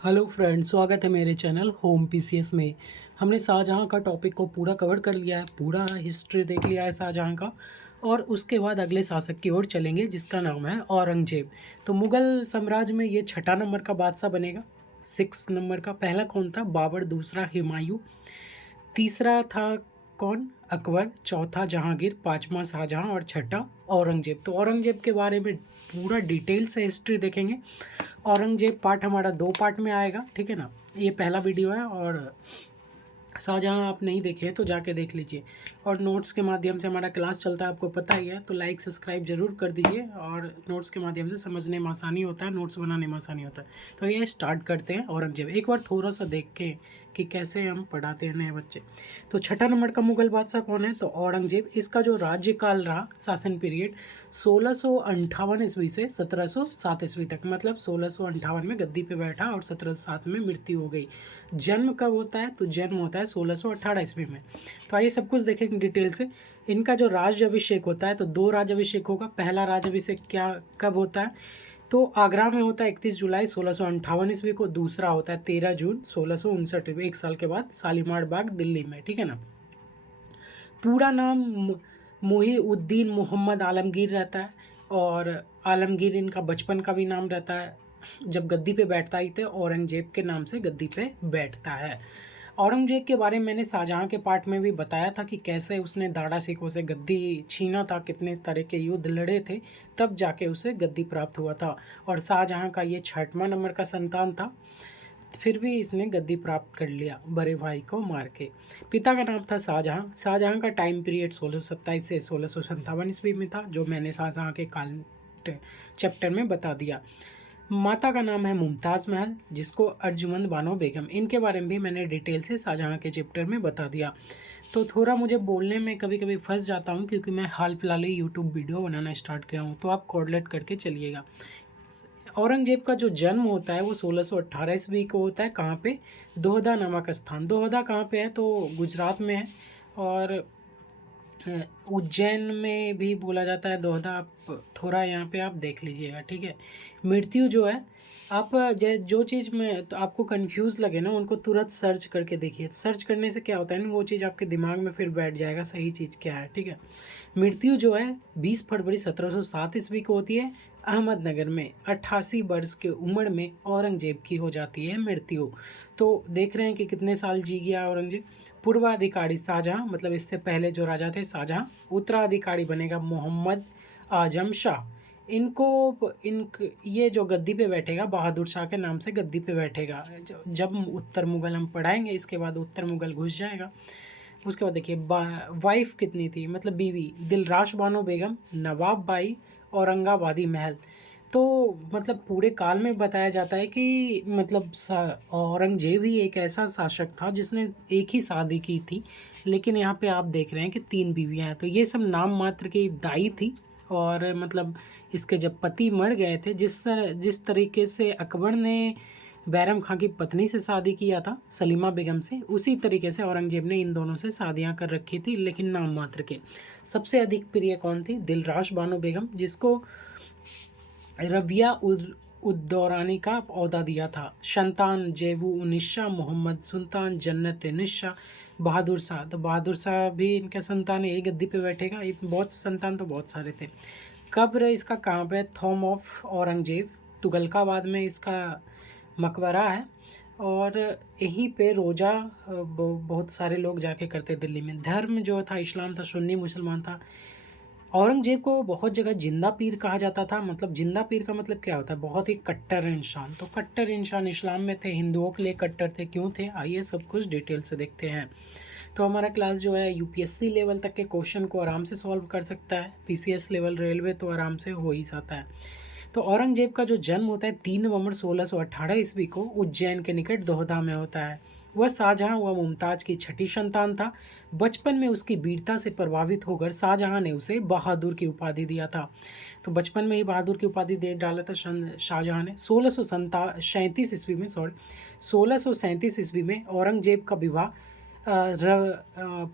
Hello friends, स्वागत है मेरे चैनल होम पीसीएस में। हमने शाहजहाँ का टॉपिक को पूरा कवर कर लिया है, पूरा हिस्ट्री देख लिया है शाहजहाँ का। और उसके बाद अगले शासक की ओर चलेंगे जिसका नाम है औरंगजेब। तो मुग़ल साम्राज्य में ये छठा नंबर का बादशाह बनेगा। 6 नंबर का पहला कौन था? बाबर। दूसरा हुमायूं। तीसरा था कौन? अकबर। चौथा जहांगीर। पांचवा शाहजहां और छठा औरंगजेब। तो औरंगजेब के बारे में पूरा डिटेल से हिस्ट्री देखेंगे। औरंगजेब पार्ट हमारा 2 पार्ट में आएगा, ठीक है ना। ये पहला वीडियो है और शाहजहाँ आप नहीं देखे हैं तो जाके देख लीजिए। और नोट्स के माध्यम से हमारा क्लास चलता है, आपको पता ही है, तो लाइक सब्सक्राइब जरूर कर दीजिए। और नोट्स के माध्यम से समझने में आसानी होता है, नोट्स बनाने में आसानी होता है। तो ये स्टार्ट करते हैं औरंगजेब। एक बार थोड़ा सा देख के कि कैसे हम पढ़ाते हैं नए बच्चे। तो छठा नंबर का मुगल बादशाह कौन है? तो औरंगजेब। इसका जो राज्यकाल रहा, शासन पीरियड, 1658 ईस्वी से 1707 ईस्वी तक। मतलब 1658 में गद्दी पे बैठा और 1707 में मृत्यु हो गई। जन्म कब होता है? तो जन्म होता है 1618 ईस्वी में। तो आइए सब कुछ देखेंगे डिटेल से। इनका जो राज्य अभिषेक होता है, तो 2 राज्य अभिषेक होगा। पहला राज्य अभिषेक क्या कब होता है? तो आगरा में होता है 31 जुलाई 1658 ईस्वी को। दूसरा होता है 13 जून 1659 में, 1 साल के बाद, शालीमार बाग दिल्ली में, ठीक है ना। पूरा नाम मुहीउद्दीन मोहम्मद आलमगीर रहता है। और आलमगीर इनका बचपन का भी नाम रहता है। जब गद्दी पे बैठता ही थे औरंगजेब के नाम से गद्दी पे बैठता है। औरंगजेब के बारे में मैंने शाहजहाँ के पार्ट में भी बताया था कि कैसे उसने दाड़ा सिखों से गद्दी छीना था, कितने तरह के युद्ध लड़े थे, तब जाके उसे गद्दी प्राप्त हुआ था। और शाहजहाँ का ये 6वां नंबर का संतान था, फिर भी इसने गद्दी प्राप्त कर लिया बड़े भाई को मार के। पिता का नाम था शाहजहाँ। शाहजहाँ का टाइम पीरियड 1627 से 1657 ईस्वी में था, जो मैंने शाहजहाँ के काल चैप्टर में बता दिया। माता का नाम है मुमताज़ महल, जिसको अर्जुमंद बानो बेगम। इनके बारे में भी मैंने डिटेल से शाहजहाँ के चैप्टर में बता दिया। तो थोड़ा मुझे बोलने में कभी कभी फंस जाता हूँ, क्योंकि मैं हाल फिलहाल ही यूट्यूब वीडियो बनाना स्टार्ट किया हूँ, तो आप कोऑर्डिनेट करके चलिएगा। औरंगजेब का जो जन्म होता है वो 1618 ईस्वी को होता है। कहाँ पे? दोहदा नामक स्थान। दोहदा कहाँ पे है? तो गुजरात में है। और उज्जैन में भी बोला जाता है दोहदा। आप थोड़ा यहाँ पे आप देख लीजिएगा, ठीक है। मृत्यु जो है, आप जो चीज़ में तो आपको कंफ्यूज लगे ना, उनको तुरंत सर्च करके देखिए। तो सर्च करने से क्या होता है ना, वो चीज़ आपके दिमाग में फिर बैठ जाएगा, सही चीज़ क्या है, ठीक है। मृत्यु जो है 20 फरवरी 1707 ईस्वी को होती है, अहमदनगर में। 88 वर्ष की उम्र में औरंगजेब की हो जाती है मृत्यु। तो देख रहे हैं कि कितने साल जी गया औरंगजेब। पूर्वाधिकारी शाहजहाँ, मतलब इससे पहले जो राजा थे शाहजहाँ। उत्तराधिकारी बनेगा मोहम्मद आजम शाह। ये जो गद्दी पे बैठेगा, बहादुर शाह के नाम से गद्दी पे बैठेगा। जब उत्तर मुगल हम पढ़ाएंगे, इसके बाद उत्तर मुगल घुस जाएगा। उसके बाद देखिए वाइफ कितनी थी, मतलब बीवी, दिलराश बानो बेगम, नवाब बाई, औरंगाबादी महल। तो मतलब पूरे काल में बताया जाता है कि मतलब औरंगजेब ही एक ऐसा शासक था जिसने एक ही शादी की थी। लेकिन यहाँ पे आप देख रहे हैं कि 3 बीवियाँ हैं। तो ये सब नाम मात्र की दाई थी। और मतलब इसके जब पति मर गए थे, जिस तरीके से अकबर ने बैरम खां की पत्नी से शादी किया था, सलीमा बेगम से, उसी तरीके से औरंगजेब ने इन दोनों से शादियां कर रखी थी, लेकिन नाम मात्र के। सबसे अधिक प्रिय कौन थी? दिलराश बानो बेगम, जिसको रबिया उद्दौरानी का ओहदा दिया था। संतान जेबू उनिशा, मोहम्मद सुल्तान, जन्नत निशा, बहादुर शाह। तो बहादुर शाह भी इनके संतान है, यही गद्दी पे बैठेगा। बहुत संतान तो बहुत सारे थे। कब्र इसका कहाँ पे? थॉम ऑफ औरंगजेब, तुगलकाबाद में इसका मकबरा है। और यहीं पे रोज़ा बहुत सारे लोग जाके करते दिल्ली में। धर्म जो था इस्लाम था, सुन्नी मुसलमान था। औरंगजेब को बहुत जगह जिंदा पीर कहा जाता था। मतलब जिंदा पीर का मतलब क्या होता है? बहुत ही कट्टर इंसान। तो कट्टर इंसान इस्लाम में थे, हिंदुओं के लिए कट्टर थे। क्यों थे? आइए सब कुछ डिटेल से देखते हैं। तो हमारा क्लास जो है यूपीएससी लेवल तक के क्वेश्चन को आराम से सॉल्व कर सकता है। पीसीएस लेवल, रेलवे तो आराम से हो ही जाता है। तो औरंगजेब का जो जन्म होता है 3 नवंबर 1618 ईस्वी को उज्जैन के निकट दोहदा में होता है। वह शाहजहां व मुमताज़ की छठी संतान था। बचपन में उसकी वीरता से प्रभावित होकर शाहजहां ने उसे बहादुर की उपाधि दिया था। तो बचपन में ही बहादुर की उपाधि दे डाला था शाहजहां ने। 1637 ईस्वी में, 1637 ईस्वी में औरंगजेब का विवाह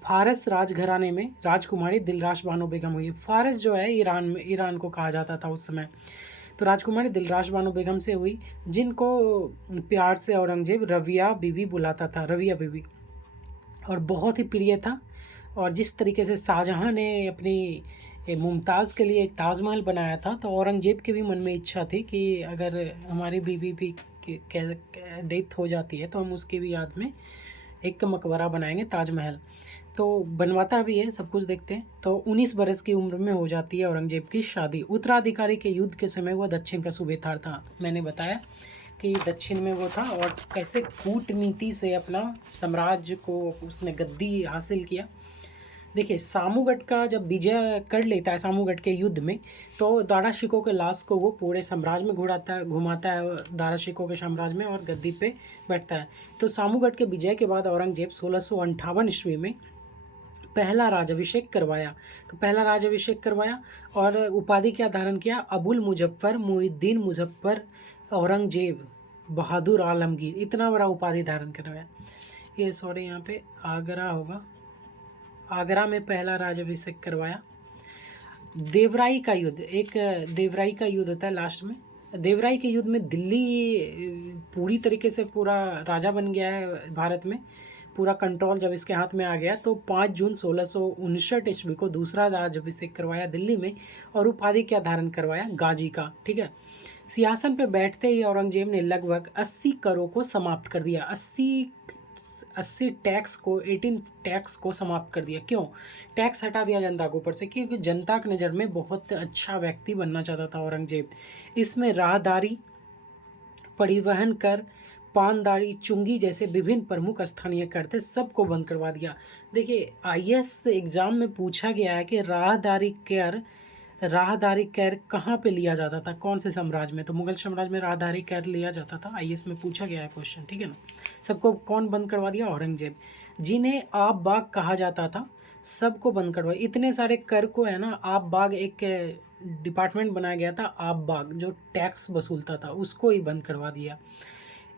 फारस राजघराने में राजकुमारी दिलराश बानो बेगम हुई। फारस जो है ईरान को कहा जाता था उस समय। तो राजकुमारी दिलराश बानो बेगम से हुई, जिनको प्यार से औरंगजेब रविया बीबी बुलाता था, रविया बीबी, और बहुत ही प्रिय था। और जिस तरीके से शाहजहाँ ने अपनी मुमताज़ के लिए एक ताजमहल बनाया था, तो औरंगजेब के भी मन में इच्छा थी कि अगर हमारी बीवी भी डेथ हो जाती है तो हम उसकी भी याद में एक मकबरा बनाएंगे, ताजमहल। तो बनवाता भी है, सब कुछ देखते हैं। तो 19 बरस की उम्र में हो जाती है औरंगजेब की शादी। उत्तराधिकारी के युद्ध के समय वह दक्षिण का सूबेदार था। मैंने बताया कि दक्षिण में वो था और कैसे कूटनीति से अपना साम्राज्य को उसने गद्दी हासिल किया। देखिए, सामूगढ़ का जब विजय कर लेता है, सामूगढ़ के युद्ध में, तो दारा शिकोह के लाश को वो पूरे साम्राज्य में घुमाता है दारा शिकोह के साम्राज्य में, और गद्दी पे बैठता है। तो सामूगढ़ के विजय के बाद औरंगजेब 1658 ईस्वी में पहला राजाभिषेक करवाया। तो पहला राजाभिषेक करवाया और उपाधि क्या धारण किया? अबुल मुजफ्फर मुइद्दीन मुजफ्फर औरंगजेब बहादुर आलमगीर, इतना बड़ा उपाधि धारण करवाया। ये सॉरी, यहाँ पे आगरा होगा, आगरा में पहला राजाभिषेक करवाया। देवराई का युद्ध, एक देवराई का युद्ध होता है लास्ट में। देवराई के युद्ध में दिल्ली पूरी तरीके से पूरा राजा बन गया है भारत में, पूरा कंट्रोल जब इसके हाथ में आ गया, तो 5 जून 1659 ईस्वी को दूसरा राज्याभिषेक करवाया दिल्ली में, और उपाधि क्या धारण करवाया? गाजी का। ठीक है। सिंहासन पर बैठते ही औरंगजेब ने लगभग 80 करों को समाप्त कर दिया। 80 टैक्स को, 18 टैक्स को समाप्त कर दिया। क्यों टैक्स हटा दिया जनता के ऊपर से? क्योंकि जनता की नज़र में बहुत अच्छा व्यक्ति बनना चाहता था औरंगजेब। इसमें राहदारी, परिवहन कर, पानदारी, चुंगी जैसे विभिन्न प्रमुख स्थानीय कर थे, सबको बंद करवा दिया। देखिए, आईएएस एग्जाम में पूछा गया है कि राहदारी कर कहाँ पे लिया जाता था, कौन से साम्राज्य में? तो मुगल साम्राज्य में राहदारी कर लिया जाता था। आईएएस में पूछा गया है क्वेश्चन, ठीक है ना। सबको कौन बंद करवा दिया? औरंगजेब। जिन्हें आप बाग कहा जाता था, सबको बंद करवाया। इतने सारे कर को है ना, आप बाग एक डिपार्टमेंट बनाया गया था, आप बाग, जो टैक्स वसूलता था, उसको ही बंद करवा दिया।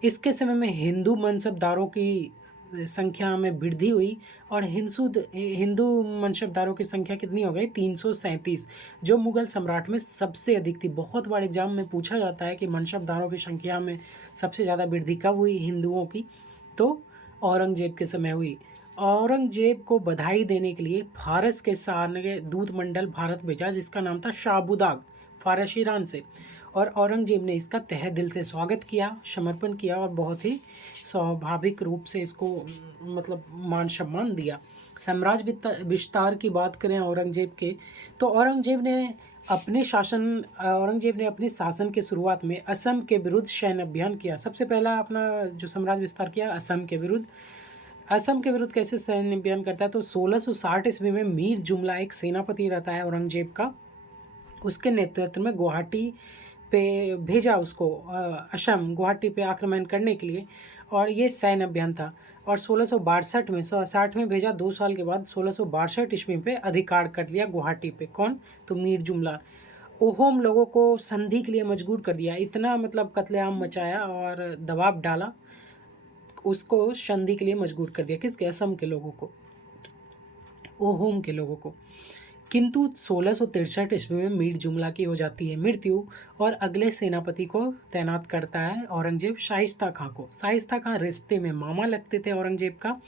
इसके समय में हिंदू मनसबदारों की संख्या में वृद्धि हुई, और हिंदू मनसबदारों की संख्या कितनी हो गई? 337, जो मुगल सम्राट में सबसे अधिक थी। बहुत बार एग्जाम में पूछा जाता है कि मनसबदारों की संख्या में सबसे ज़्यादा वृद्धि कब हुई हिंदुओं की? तो औरंगजेब के समय हुई। औरंगजेब को बधाई देने के लिए फारस के शाह ने दूत मंडल भारत भेजा, जिसका नाम था शाहबुदाग, फारसी ईरान से। और औरंगजेब ने इसका तहे दिल से स्वागत किया, समर्पण किया, और बहुत ही स्वाभाविक रूप से इसको मतलब मान सम्मान दिया। साम्राज्य विस्तार की बात करें औरंगजेब के, तो औरंगजेब ने अपने शासन के शुरुआत में असम के विरुद्ध सैन्य अभियान किया। सबसे पहला अपना जो साम्राज्य विस्तार किया असम के विरुद्ध। असम के विरुद्ध कैसे सैन्य अभियान करता है? तो 1660 ईस्वी में मीर जुमला एक सेनापति रहता है औरंगजेब का, उसके नेतृत्व में गुवाहाटी पे भेजा उसको, असम गुवाहाटी पे आक्रमण करने के लिए, और ये सैन्य अभियान था। और 1662 में 60 में भेजा, 2 साल के बाद 1662 ईस्वी पे अधिकार कर लिया गुवाहाटी पे। कौन? तो मीर जुमला। ओहोम लोगों को संधि के लिए मजबूर कर दिया, इतना मतलब कत्लेआम मचाया और दबाव डाला, उसको संधि के लिए मजबूर कर दिया। किसके? असम के लोगों को, ओहोम के लोगों को। किंतु 1663 ईस्वी में मीर जुमला की हो जाती है मृत्यु, और अगले सेनापति को तैनात करता है औरंगजेब, शाइस्ता खां को। शाइस्ता खां रिश्ते में मामा लगते थे औरंगजेब का,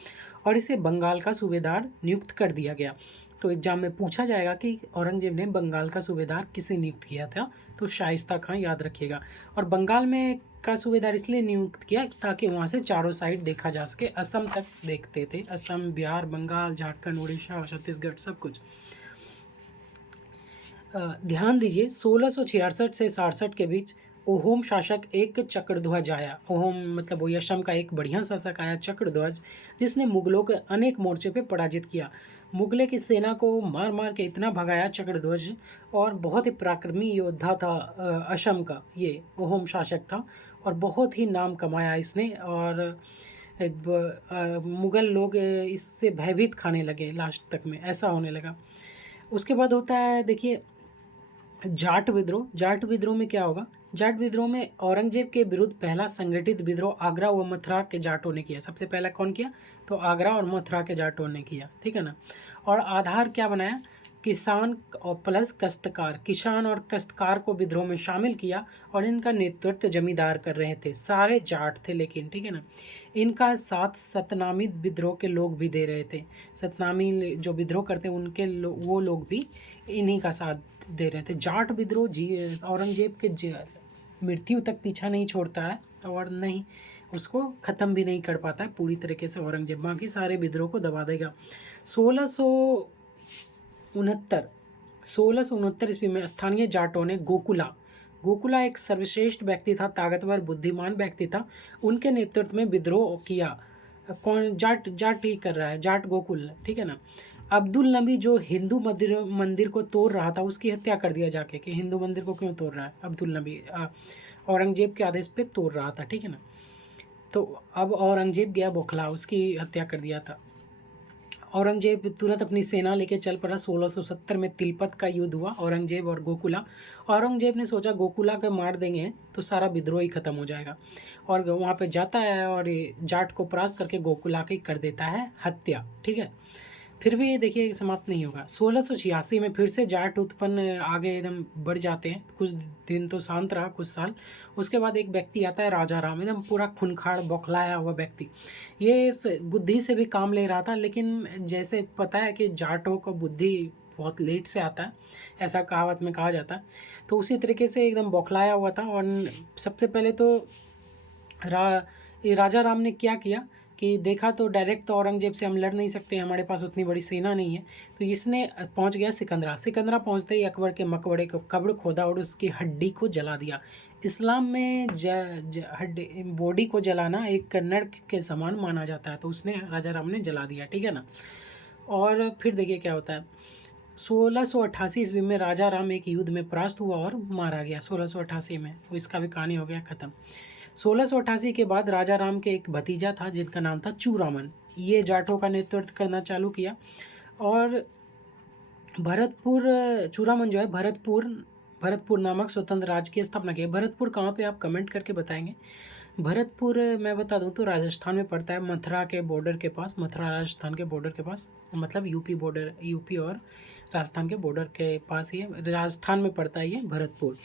और इसे बंगाल का सूबेदार नियुक्त कर दिया गया। तो एग्जाम में पूछा जाएगा कि औरंगजेब ने बंगाल का सूबेदार किसे नियुक्त किया था? तो शाइस्ता खां, याद रखिएगा। और बंगाल में का सूबेदार इसलिए नियुक्त किया ताकि वहाँ से चारों साइड देखा जा सके, असम तक देखते थे, असम, बिहार, बंगाल, झारखंड, उड़ीसा, छत्तीसगढ़, सब कुछ। ध्यान दीजिए, 1666 से 67 के बीच ओहोम शासक एक चक्रध्वज आया। ओहोम मतलब वही असम का एक बढ़िया शासक आया, चक्रध्वज, जिसने मुगलों के अनेक मोर्चे पे पराजित किया। मुगले की सेना को मार मार के इतना भगाया चक्रध्वज, और बहुत ही पराक्रमी योद्धा था असम का, ये ओहोम शासक था, और बहुत ही नाम कमाया इसने। और मुगल लोग इससे भयभीत खाने लगे, लास्ट तक में ऐसा होने लगा। उसके बाद होता है, देखिए, जाट विद्रोह। जाट विद्रोह में क्या होगा? जाट विद्रोह में औरंगजेब के विरुद्ध पहला संगठित विद्रोह आगरा व मथुरा के जाटों ने किया। सबसे पहला कौन किया? तो आगरा और मथुरा के जाटों ने किया, ठीक है ना। और आधार क्या बनाया? किसान और प्लस कश्तकार, किसान और कश्तकार को विद्रोह में शामिल किया और इनका नेतृत्व जमींदार कर रहे थे। सारे जाट थे लेकिन, ठीक है ना। इनका साथ सतनामी विद्रोह के लोग भी दे रहे थे। सतनामी जो विद्रोह करते उनके वो लोग भी इन्हीं का साथ दे रहे थे। जाट विद्रोह औरंगजेब के मृत्यु तक पीछा नहीं छोड़ता है और नहीं उसको ख़त्म भी नहीं कर पाता है पूरी तरीके से औरंगजेब, बाकी सारे विद्रोह को दबा देगा। 1669 ईस्वी में स्थानीय जाटों ने गोकुला एक सर्वश्रेष्ठ व्यक्ति था, ताकतवर बुद्धिमान व्यक्ति था, उनके नेतृत्व में विद्रोह किया। कौन? जाट ही कर रहा है, जाट गोकुल, ठीक है ना। अब्दुल नबी जो हिंदू मंदिर को तोड़ रहा था उसकी हत्या कर दिया जाके, कि हिंदू मंदिर को क्यों तोड़ रहा है। अब्दुल नबी औरंगजेब के आदेश पे तोड़ रहा था, ठीक है ना। तो अब औरंगजेब गया बौखला, उसकी हत्या कर दिया था। औरंगजेब तुरंत अपनी सेना लेके चल पड़ा। 1670 में तिलपत का युद्ध हुआ, औरंगजेब और गोकुला। औरंगजेब ने सोचा गोकुला को मार देंगे तो सारा विद्रोह ही खत्म हो जाएगा, और वहाँ पे जाता है और जाट को परास्त करके गोकुला की कर देता है हत्या, ठीक है। फिर भी देखिए समाप्त नहीं होगा। 1686 में फिर से जाट उत्पन्न आगे एकदम बढ़ जाते हैं। कुछ दिन तो शांत रहा, कुछ साल। उसके बाद एक व्यक्ति आता है राजा राम, एकदम पूरा खूंखार बौखलाया हुआ व्यक्ति। ये बुद्धि से भी काम ले रहा था, लेकिन जैसे पता है कि जाटों को बुद्धि बहुत लेट से आता है, ऐसा कहावत में कहा जाता है। तो उसी तरीके से एकदम बौखलाया हुआ था। और सबसे पहले तो राजा राम ने क्या किया कि देखा तो डायरेक्ट तो औरंगजेब से हम लड़ नहीं सकते, हमारे पास उतनी बड़ी सेना नहीं है। तो इसने पहुंच गया सिकंदरा पहुंचते ही अकबर के मकबरे को कब्र खोदा और उसकी हड्डी को जला दिया। इस्लाम में हड्डी बॉडी को जलाना एक नर्क के समान माना जाता है, तो उसने राजा राम ने जला दिया, ठीक है ना। और फिर देखिए क्या होता है। 1688 ईस्वी में राजा राम एक युद्ध में परास्त हुआ और मारा गया 1688 में, तो इसका भी कहानी हो गया ख़त्म। 1688 के बाद राजा राम के एक भतीजा था जिनका नाम था चूरामन। ये जाटों का नेतृत्व करना चालू किया और चूरामन जो है भरतपुर नामक स्वतंत्र राज्य की स्थापना की। भरतपुर कहाँ पे, आप कमेंट करके बताएंगे। भरतपुर मैं बता दूं तो राजस्थान में पड़ता है, मथुरा के बॉर्डर के पास, मथुरा राजस्थान के बॉर्डर के पास, मतलब यूपी और राजस्थान के बॉर्डर के पास ही है, राजस्थान में पड़ता है ये भरतपुर।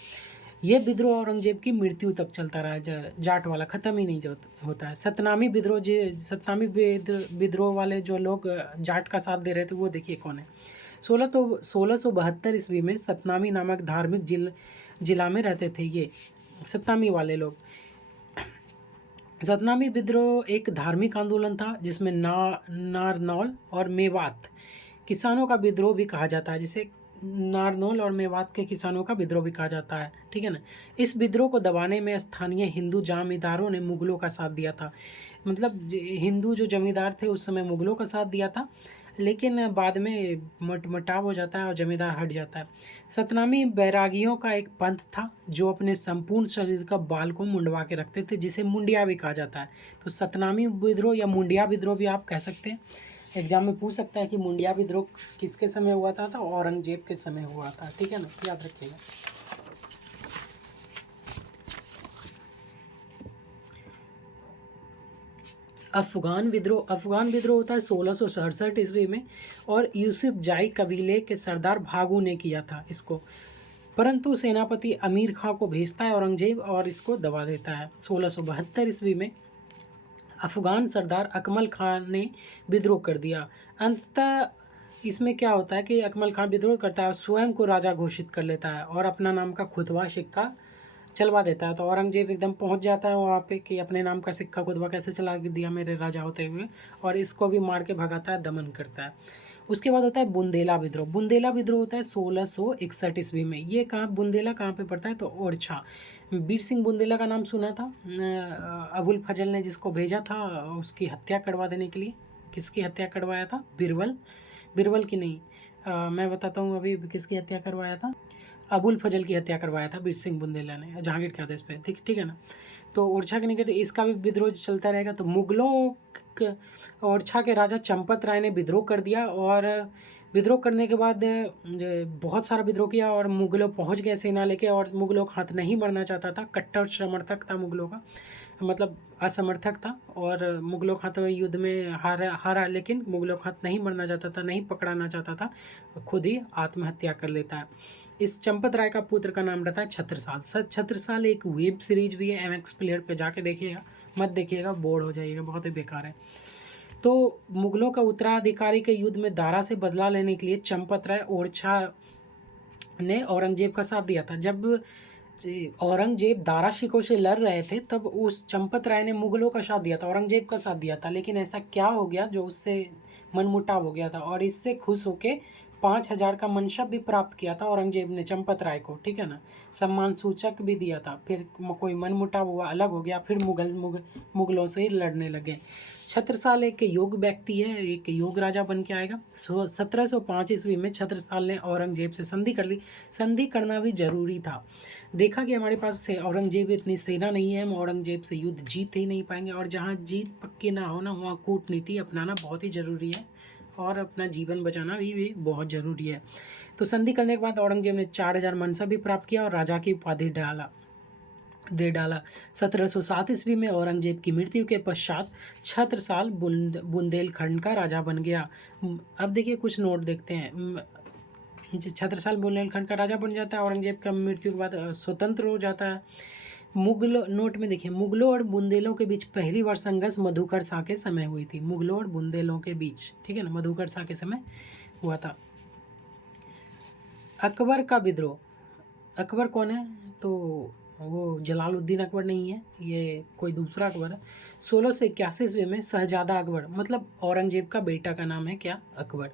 ये विद्रोह औरंगजेब की मृत्यु तक चलता रहा, जाट वाला ख़त्म ही नहीं होता है। सतनामी विद्रोह वाले जो लोग जाट का साथ दे रहे थे वो देखिए कौन है। 1672 ईस्वी में सतनामी नामक धार्मिक जिला में रहते थे ये सतनामी वाले लोग। सतनामी विद्रोह एक धार्मिक आंदोलन था जिसमें नारनौल और मेवात किसानों का विद्रोह भी कहा जाता है, जिसे नारनौल और मेवात के किसानों का विद्रोह भी कहा जाता है, ठीक है ना। इस विद्रोह को दबाने में स्थानीय हिंदू जमींदारों ने मुगलों का साथ दिया था। मतलब हिंदू जो जमींदार थे उस समय मुगलों का साथ दिया था, लेकिन बाद में मटाव हो जाता है और जमींदार हट जाता है। सतनामी बैरागियों का एक पंथ था जो अपने संपूर्ण शरीर का बाल को मुंडवा के रखते थे, जिसे मुंडिया भी कहा जाता है। तो सतनामी विद्रोह या मुंडिया विद्रोह भी आप कह सकते हैं। एग्जाम में पूछ सकता है कि मुंडिया विद्रोह किसके समय हुआ था, तो औरंगजेब के समय हुआ था, ठीक है ना, याद रखिएगा। अफगान विद्रोह होता है 1667 ईस्वी में, और यूसुफ जाई कबीले के सरदार भागू ने किया था इसको, परंतु सेनापति अमीर खां को भेजता है औरंगजेब और इसको दबा देता है। 1672 ईस्वी में अफगान सरदार अकमल खान ने विद्रोह कर दिया। अंततः इसमें क्या होता है कि अकमल खान विद्रोह करता है, स्वयं को राजा घोषित कर लेता है और अपना नाम का खुदवा सिक्का चलवा देता है। तो औरंगजेब एकदम पहुंच जाता है वहाँ पे कि अपने नाम का सिक्का खुदवा कैसे चला दिया मेरे राजा होते हुए, और इसको भी मार के भगाता है, दमन करता है। उसके बाद होता है बुंदेला विद्रोह होता है 1661 ईस्वी में। ये कहाँ, बुंदेला कहाँ पे पड़ता है, तो ओरछा। वीर सिंह बुंदेला का नाम सुना था, अबुल फजल ने जिसको भेजा था उसकी हत्या करवा देने के लिए। किसकी हत्या करवाया था, बिरबल की नहीं, मैं बताता हूँ अभी किसकी हत्या करवाया था। अबुल फजल की हत्या करवाया था वीर सिंह बुंदेला ने जहांगीर के आदेश पे, ठीक है ना। तो ओरछा के निकट इसका भी विद्रोह चलता रहेगा। तो मुगलों ओरछा के राजा चंपत राय ने विद्रोह कर दिया, और विद्रोह करने के बाद बहुत सारा विद्रोह किया और मुगलों पहुंच गए सेना लेके, और मुगलों का हाथ नहीं मरना चाहता था, कट्टर समर्थक था मुगलों का। मतलब असमर्थक था और मुगलों के हाथों युद्ध में हारा, लेकिन मुगलों के हाथ नहीं मरना चाहता था, नहीं पकड़ाना चाहता था, खुद ही आत्महत्या कर लेता है। इस चंपत राय का पुत्र का नाम रहता है छत्रसाल। छत्रसाल एक वेब सीरीज भी है, MX प्लेयर पे जाके देखिएगा, मत देखिएगा, बोर हो जाइएगा, बहुत ही बेकार है। तो मुगलों का उत्तराधिकारी के युद्ध में दारा से बदला लेने के लिए चंपत राय ओरछा ने औरंगजेब का साथ दिया था। जब औरंगजेब दारा शिकोह से लड़ रहे थे तब उस चंपत राय ने मुगलों का साथ दिया था, औरंगजेब का साथ दिया था, लेकिन ऐसा क्या हो गया जो उससे मनमुटाव हो गया था और इससे खुश होके 5,000 का मनशब भी प्राप्त किया था औरंगजेब ने चंपत राय को, ठीक है ना, सम्मान सूचक भी दिया था। फिर कोई मनमुटाव हुआ, अलग हो गया, फिर मुगलों से लड़ने लगे। छत्रसाल एक योग्य व्यक्ति है, एक योग्य राजा बन के आएगा। 1705 ईस्वी में छत्रसाल ने औरंगजेब से संधि कर ली। संधि करना भी जरूरी था। देखा कि हमारे पास से औरंगजेब इतनी सेना नहीं है, हम औरंगजेब से युद्ध जीत ही नहीं पाएंगे, और जहाँ जीत पक्की ना हो ना, वहाँ कूटनीति अपनाना बहुत ही ज़रूरी है और अपना जीवन बचाना भी बहुत ज़रूरी है। तो संधि करने के बाद औरंगजेब ने 4,000 मनसा भी प्राप्त किया और राजा की उपाधि दे डाला। 1707 ईस्वी में औरंगजेब की मृत्यु के पश्चात छत्रसाल बुंदेलखंड का राजा बन गया। अब देखिए कुछ नोट देखते हैं। छत्रसाल बुंदेलखंड का राजा बन जाता है, औरंगजेब का मृत्यु के बाद स्वतंत्र हो जाता है। मुगलों, नोट में देखिए, मुगलों और बुंदेलों के बीच पहली बार संघर्ष मधुकर शाह के समय हुई थी। मुगलों और बुंदेलों के बीच, ठीक है ना, मधुकर शाह के समय हुआ था। अकबर का विद्रोह। अकबर कौन है? तो वो जलालुद्दीन अकबर नहीं है, ये कोई दूसरा अकबर है। 1681 ईस्वी में शहजादा अकबर, मतलब औरंगजेब का बेटा का नाम है क्या? अकबर।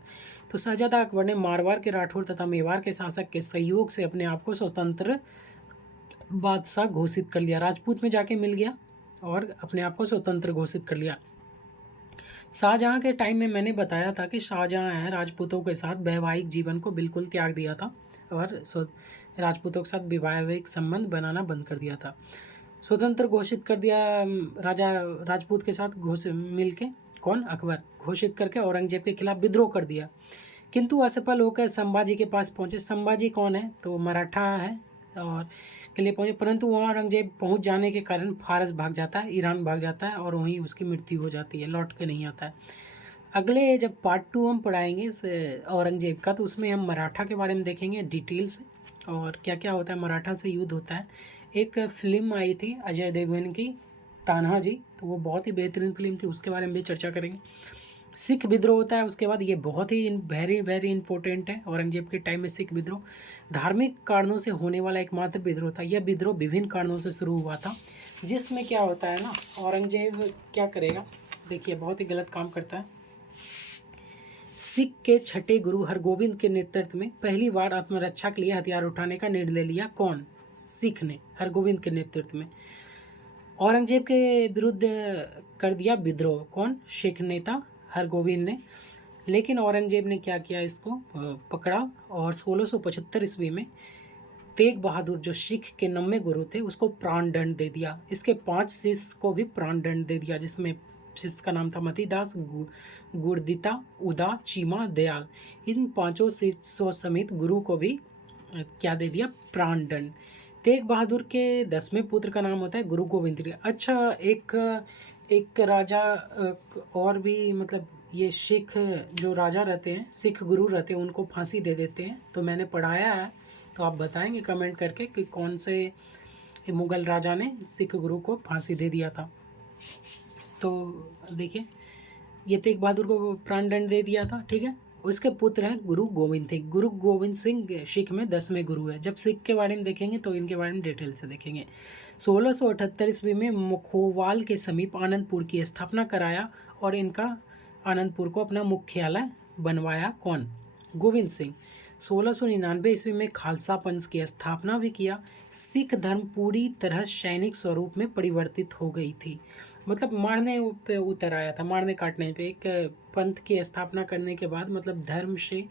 तो शहजादा अकबर ने मारवाड़ के राठौर तथा मेवाड़ के शासक के सहयोग से अपने आप को स्वतंत्र बादशाह घोषित कर लिया। राजपूत में जाके मिल गया और अपने आप को स्वतंत्र घोषित कर लिया। शाहजहाँ के टाइम में मैंने बताया था कि शाहजहाँ है राजपूतों के साथ वैवाहिक जीवन को बिल्कुल त्याग दिया था और राजपूतों के साथ वैवाहिक संबंध बनाना बंद कर दिया था। स्वतंत्र घोषित कर दिया राजा राजपूत के साथ मिल के, कौन? अकबर। घोषित करके औरंगजेब के खिलाफ विद्रोह कर दिया, किंतु असफल होकर संभाजी के पास पहुंचे। संभाजी कौन है? तो मराठा है और के लिए पहुंचे, परंतु वहाँ औरंगजेब पहुंच जाने के कारण फारस भाग जाता है, ईरान भाग जाता है और वहीं उसकी मृत्यु हो जाती है, लौट के नहीं आता है। अगले जब पार्ट 2 हम पढ़ाएंगे इस औरंगजेब का, तो उसमें हम मराठा के बारे में देखेंगे डिटेल से और क्या क्या होता है, मराठा से युद्ध होता है। एक फिल्म आई थी अजय देवगन की, तान्हाजी, तो वो बहुत ही बेहतरीन फिल्म थी, उसके बारे में भी चर्चा करेंगे। सिख विद्रोह होता है उसके बाद, ये बहुत ही वेरी वेरी इंपॉर्टेंट है। औरंगजेब के टाइम में सिख विद्रोह धार्मिक कारणों से होने वाला एकमात्र विद्रोह था। यह विद्रोह विभिन्न कारणों से शुरू हुआ था, जिसमें क्या होता है ना, औरंगजेब क्या करेगा, देखिए बहुत ही गलत काम करता है। सिख के छठे गुरु हरगोविंद के नेतृत्व में पहली बार आत्मरक्षा के लिए हथियार उठाने का निर्णय लिया। कौन? सिख ने, हरगोविंद के नेतृत्व में। औरंगजेब के विरुद्ध कर दिया विद्रोह, कौन? सिख नेता हरगोविंद ने। लेकिन औरंगजेब ने क्या किया, इसको पकड़ा और 1675 ईस्वी में तेग बहादुर जो सिख के 90 गुरु थे उसको प्राण दंड दे दिया। इसके 5 शिष्य को भी प्राण दंड दे दिया, जिसमें शिष्य का नाम था मतीदास, गुरदिता, उदा, चीमा, दयाल। इन 5 शिष्यों समेत गुरु को भी क्या दे दिया? प्राण दंड। तेग बहादुर के 10वें पुत्र का नाम होता है गुरु गोविंद। अच्छा, एक राजा और भी, मतलब ये सिख जो राजा रहते हैं, सिख गुरु रहते हैं, उनको फांसी दे देते हैं। तो मैंने पढ़ाया है, तो आप बताएंगे कमेंट करके कि कौन से मुगल राजा ने सिख गुरु को फांसी दे दिया था। तो देखिए, ये तेग बहादुर को प्राण दंड दे दिया था, ठीक है। उसके पुत्र हैं गुरु गोविंद सिंह। गुरु गोविंद सिंह सिख में 10वें गुरु है। जब सिख के बारे में देखेंगे तो इनके बारे में डिटेल से देखेंगे। 1678 ईस्वी में मखोवाल के समीप आनंदपुर की स्थापना कराया और इनका आनंदपुर को अपना मुख्यालय बनवाया। कौन? गोविंद सिंह। 1699 ईस्वी में खालसा पंथ की स्थापना भी किया। सिख धर्म पूरी तरह सैनिक स्वरूप में परिवर्तित हो गई थी, मतलब मारने पे उतर आया था, मारने काटने पे। एक पंथ की स्थापना करने के बाद, मतलब धर्म से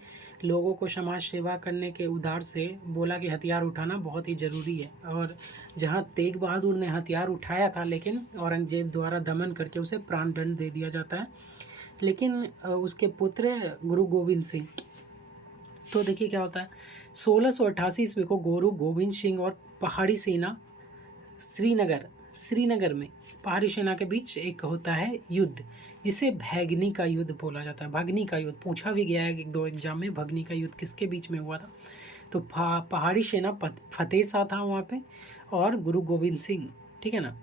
लोगों को समाज सेवा करने के उद्देश्य से बोला कि हथियार उठाना बहुत ही ज़रूरी है। और जहाँ तेग बहादुर ने हथियार उठाया था, लेकिन औरंगजेब द्वारा दमन करके उसे प्राण दंड दे दिया जाता है। लेकिन उसके पुत्र गुरु गोविंद सिंह, तो देखिए क्या होता है। 1688 ईस्वी को गुरु गोविंद सिंह और पहाड़ी सेना श्रीनगर में पहाड़ी सेना के बीच एक होता है युद्ध, जिसे भैगनी का युद्ध बोला जाता है। भगनी का युद्ध पूछा भी गया है 1-2 एग्जाम में, भगनी का युद्ध किसके बीच में हुआ था। तो पहाड़ी सेना फतेह शाह था वहाँ पे, और गुरु गोविंद सिंह, ठीक है ना,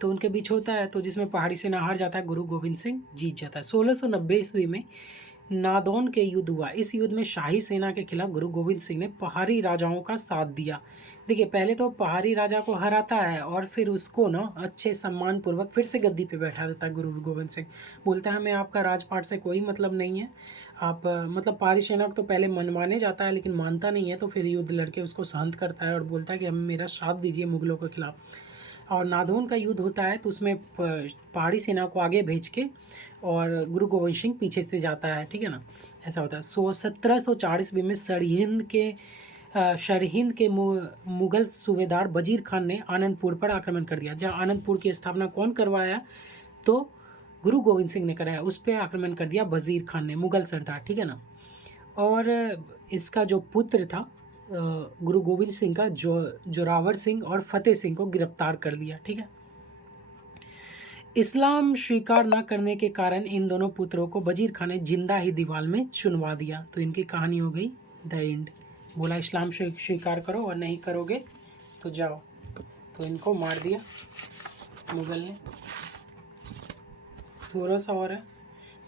तो उनके बीच होता है। तो जिसमें पहाड़ी सेना हार जाता है, गुरु गोविंद सिंह जीत जाता है। 1690 ईस्वी में नादौन के युद्ध हुआ। इस युद्ध में शाही सेना के खिलाफ गुरु गोविंद सिंह ने पहाड़ी राजाओं का साथ दिया। देखिए, पहले तो पहाड़ी राजा को हराता है और फिर उसको ना अच्छे सम्मान पूर्वक फिर से गद्दी पे बैठा देता है गुरु गोविंद सिंह। बोलता है हमें आपका राजपाट से कोई मतलब नहीं है, आप मतलब पहाड़ी सेना को तो पहले मनवाने जाता है लेकिन मानता नहीं है, तो फिर युद्ध लड़के उसको शांत करता है और बोलता है कि हमें मेरा साथ दीजिए मुगलों के खिलाफ। और नादौन का युद्ध होता है तो उसमें पहाड़ी सेना को आगे भेज के और गुरु गोविंद सिंह पीछे से जाता है, ठीक है ना, ऐसा होता है। 1704 ईस्वी में सरहिंद के मुगल सूबेदार वजीर खान ने आनंदपुर पर आक्रमण कर दिया। जहाँ आनंदपुर की स्थापना कौन करवाया, तो गुरु गोविंद सिंह ने कराया। उस पर आक्रमण कर दिया वजीर खान ने, मुगल सरदार, ठीक है ना। और इसका जो पुत्र था गुरु गोविंद सिंह का, जोरावर सिंह और फतेह सिंह को गिरफ्तार कर लिया, ठीक है। इस्लाम स्वीकार न करने के कारण इन दोनों पुत्रों को वजीर खान ने जिंदा ही दीवार में चुनवा दिया। तो इनकी कहानी हो गई द एंड। बोला इस्लाम स्वीकार करो और नहीं करोगे तो जाओ, तो इनको मार दिया मुगल ने। थोड़ा सा और है,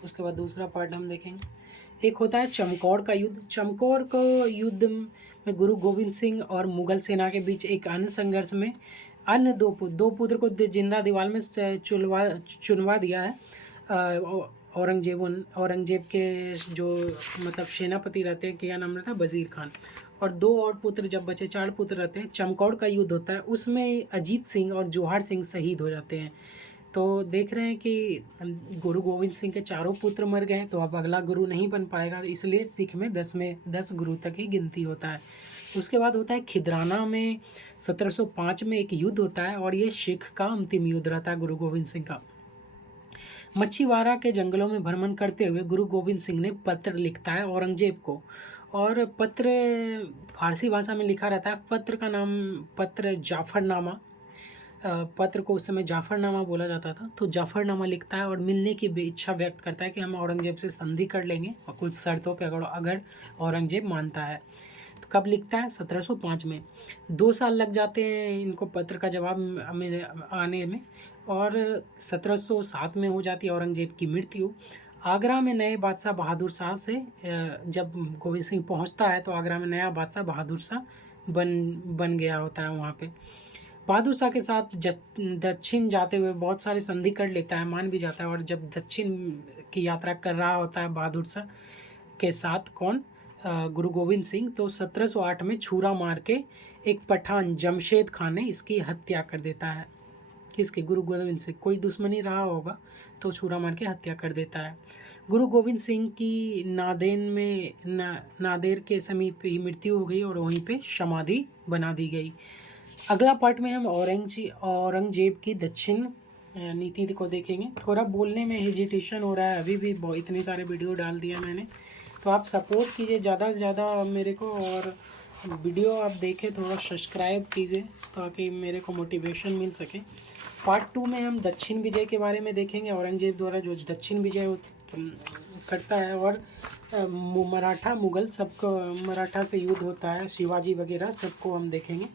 उसके बाद दूसरा पार्ट हम देखेंगे। एक होता है चमकौर का युद्ध। चमकौर को युद्ध में गुरु गोविंद सिंह और मुगल सेना के बीच एक अन्य संघर्ष में अन्य दो पुत्र को जिंदा दीवार में चुनवा दिया है। औरंगजेब के जो मतलब सेनापति रहते हैं, क्या नाम रहता है, वजीर खान। और 2 और पुत्र जब बचे, 4 पुत्र रहते हैं। चमकौर का युद्ध होता है, उसमें अजीत सिंह और जोहार सिंह शहीद हो जाते हैं। तो देख रहे हैं कि गुरु गोविंद सिंह के 4 पुत्र मर गए, तो अब अगला गुरु नहीं बन पाएगा, इसलिए सिख में 10 गुरु तक ही गिनती होता है। उसके बाद होता है खिदराना में 1705 में एक युद्ध होता है, और ये सिख का अंतिम युद्ध रहता है गुरु गोविंद सिंह का। मच्छीवाड़ा के जंगलों में भ्रमण करते हुए गुरु गोविंद सिंह ने पत्र लिखता है औरंगजेब को, और पत्र फारसी भाषा में लिखा रहता है। पत्र का नाम पत्र जाफरनामा, पत्र को उस समय जाफरनामा बोला जाता था। तो जाफरनामा लिखता है और मिलने की इच्छा व्यक्त करता है कि हम औरंगजेब से संधि कर लेंगे और कुछ शर्तों पर, अगर औरंगजेब मानता है। तो कब लिखता है, 1705 में। 2 साल लग जाते हैं इनको पत्र का जवाब आने में, और 1707 में हो जाती है औरंगजेब की मृत्यु। आगरा में नए बादशाह बहादुर शाह से जब गोविंद सिंह पहुंचता है, तो आगरा में नया बादशाह बहादुर शाह बन गया होता है वहाँ पे। बहादुर शाह के साथ दक्षिण जाते हुए बहुत सारे संधि कर लेता है, मान भी जाता है। और जब दक्षिण की यात्रा कर रहा होता है बहादुर शाह के साथ कौन, गुरु गोविंद सिंह, तो 1708 में छुरा मार के एक पठान जमशेद खान ने इसकी हत्या कर देता है। किसके, गुरु गोविंद सिंह, कोई दुश्मनी रहा होगा तो छुरा मार के हत्या कर देता है। गुरु गोविंद सिंह की नादेर के समीप ही मृत्यु हो गई और वहीं पे समाधि बना दी गई। अगला पार्ट में हम औरंगजेब की दक्षिण नीति को देखेंगे। थोड़ा बोलने में हेजिटेशन हो रहा है, अभी भी इतने सारे वीडियो डाल दिया मैंने, तो आप सपोर्ट कीजिए ज़्यादा से ज़्यादा मेरे को, और वीडियो आप देखें, थोड़ा सब्सक्राइब कीजिए ताकि मेरे को मोटिवेशन मिल सके। पार्ट 2 में हम दक्षिण विजय के बारे में देखेंगे, औरंगजेब द्वारा जो दक्षिण विजय करता है, और मराठा मुगल सबको, मराठा से युद्ध होता है, शिवाजी वगैरह सबको हम देखेंगे।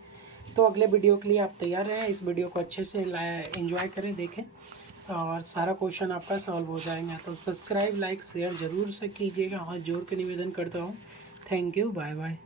तो अगले वीडियो के लिए आप तैयार रहें, इस वीडियो को अच्छे से एंजॉय करें, देखें, और सारा क्वेश्चन आपका सॉल्व हो जाएगा। तो सब्सक्राइब, लाइक, शेयर ज़रूर से कीजिएगा, हाथ जोड़ के निवेदन करता हूँ। Thank you, bye bye.